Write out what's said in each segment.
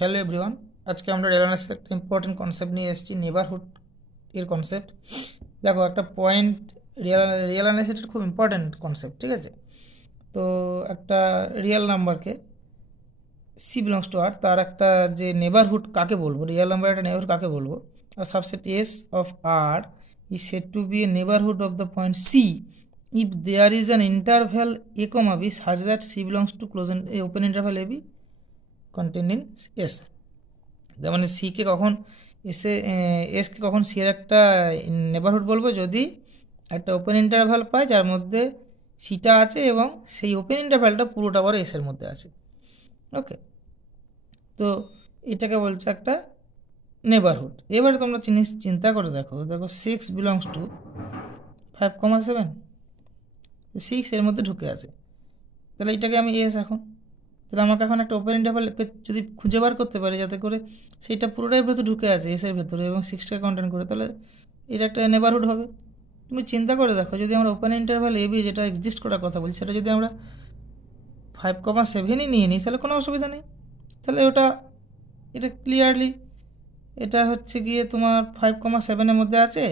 Hello everyone, আজকে আমরা real অ্যানালাইসিসের একটা ইম্পর্টেন্ট কনসেপ্ট নিয়ে এসেছি, নেবারহুড এর কনসেপ্ট। দেখো, একটা পয়েন্ট রিয়েল অ্যানালাইসিসের খুব ইম্পর্টেন্ট কনসেপ্ট, ঠিক আছে? তো একটা রিয়েল নাম্বারকে সি বিলংস টু আর, তার একটা যে নেবারহুড কাকে বলবো, রিয়েল নাম্বার একটা নেবারহুড কাকে বলবো, আর subset S of R is said to be a neighborhood of the point C if there is an interval a comma b such that C belongs to close a open interval a b containing S। তার মানে সিকে কখন SK কখন C এর একটা neighbourhood বলবো যদি একটা open interval পায় যার মধ্যে সিটা আছে এবং সেই ওপেন ইন্টারভ্যালটা পুরোটা বড় এসের মধ্যে আছে। ওকে, তো এটাকে বলছে একটা নেবারহুড। এবারে তোমরা চিন্তা করে দেখো 6 বিলংস টু 5,7, 6 এর মধ্যে ঢুকে আছে, তাহলে এটাকে আমি এস এখন, তাহলে আমাকে এখন একটা ওপেন ইন্টারভাল যদি খুঁজে বার করতে পারি যাতে করে সেইটা পুরোটাই ভেতরে ঢুকে আছে এসের ভেতরে এবং 6টাকে কন্টেন্ট করে, তাহলে এটা একটা নেবারহুড হবে। তুমি চিন্তা করে দেখো, যদি আমরা ওপেন ইন্টারভাল এবি যেটা এক্সিস্ট করার কথা বলছি সেটা যদি আমরা 5,7ই নিয়ে নিই তাহলে কোনো অসুবিধা নেই। তাহলে এটা ক্লিয়ারলি এটা হচ্ছে গিয়ে তোমার 5,7-এর মধ্যে আছে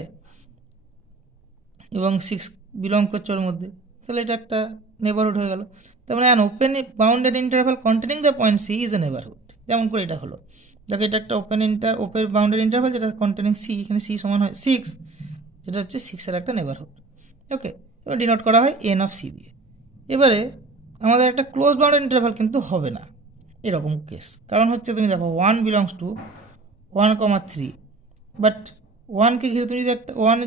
এবং 6 বিলং করছে ওর মধ্যে, তাহলে এটা একটা নেবারহুড হয়ে গেল। তার মানে an open bounded interval containing the point C is a neighbourhood. যেমন করে এটা হলো, দেখো এটা একটা ওপেন বাউন্ডেড ইন্টারভ্যাল যেটা কন্টেনিং সি, এখানে সি সমান হয় 6, যেটা হচ্ছে 6-এর একটা নেবারহুড। ওকে, এবার ডিনোট করা হয় এন অফ সি দিয়ে। এবারে আমাদের একটা ক্লোজ বাউন্ডেড ইন্টারভ্যাল কিন্তু হবে না এরকম কেস, কারণ হচ্ছে তুমি দেখো 1 বিলংস টু 1,3, বাট ওয়ানকে ঘিরে তুমি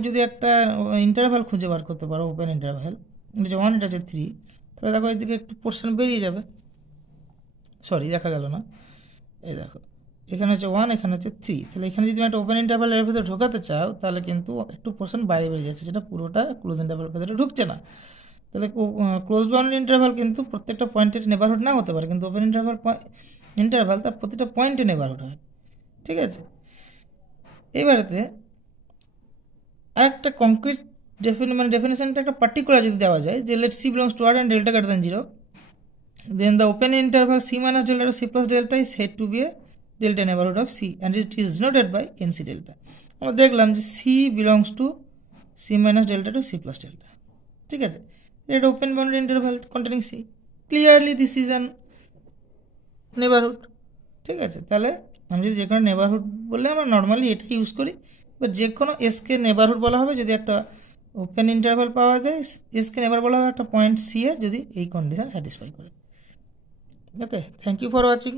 যদি একটা ইন্টারভ্যাল খুঁজে বার করতে পারো, ওপেন ইন্টারভ্যাল, এটা যে 1 এটা হচ্ছে 3, তাহলে দেখো এদিকে একটু পোর্শন বেরিয়ে যাবে। সরি, দেখা গেল না, এই দেখো এখানে হচ্ছে 1, এখানে হচ্ছে 3, তাহলে এখানে যদি একটা ওপেন ইন্টারভ্যাল এর ভিতরে ঢোকাতে চাও তাহলে কিন্তু একটু পোর্শন বাইরে বেরিয়ে যাচ্ছে, যেটা পুরোটা ক্লোজ ইন্টারভ্যাল ভেতরে ঢুকছে না। তাহলে ক্লোজ বাউন্ডেড ইন্টারভ্যাল কিন্তু প্রত্যেকটা পয়েন্টের নেবারহুড না হতে পারে, কিন্তু ওপেন ইন্টারভ্যাল তার প্রতিটা পয়েন্টে নেবারহুড হয়, ঠিক আছে? এবারেতে আরেকটা কংক্রিট ডেফিনেশনটা একটা পার্টিকুলার যদি দেওয়া যায় যে let C belongs to R and delta greater than 0, then the open interval c minus delta to c plus delta is said to be a delta neighborhood of c and it is denoted by nc delta। আমরা দেখলাম যে c belongs to c minus delta to c plus delta, ঠিক আছে? এটা open bounded interval containing c, clearly this is an neighbourhood, ঠিক আছে? তাহলে আমি যদি যে কোনো নেবারহুড বললে আমরা নর্মালি এটা ইউজ করি, বাট যে কোনো এসকে নেবারহুড বলা হবে যদি একটা ওপেন ইন্টারভ্যাল পাওয়া যায়, এসকে নেবার বলা হবে একটা পয়েন্ট সি এর যদি এই কন্ডিশন স্যাটিসফাই করে। ওকে, থ্যাংক ইউ ফর ওয়াচিং।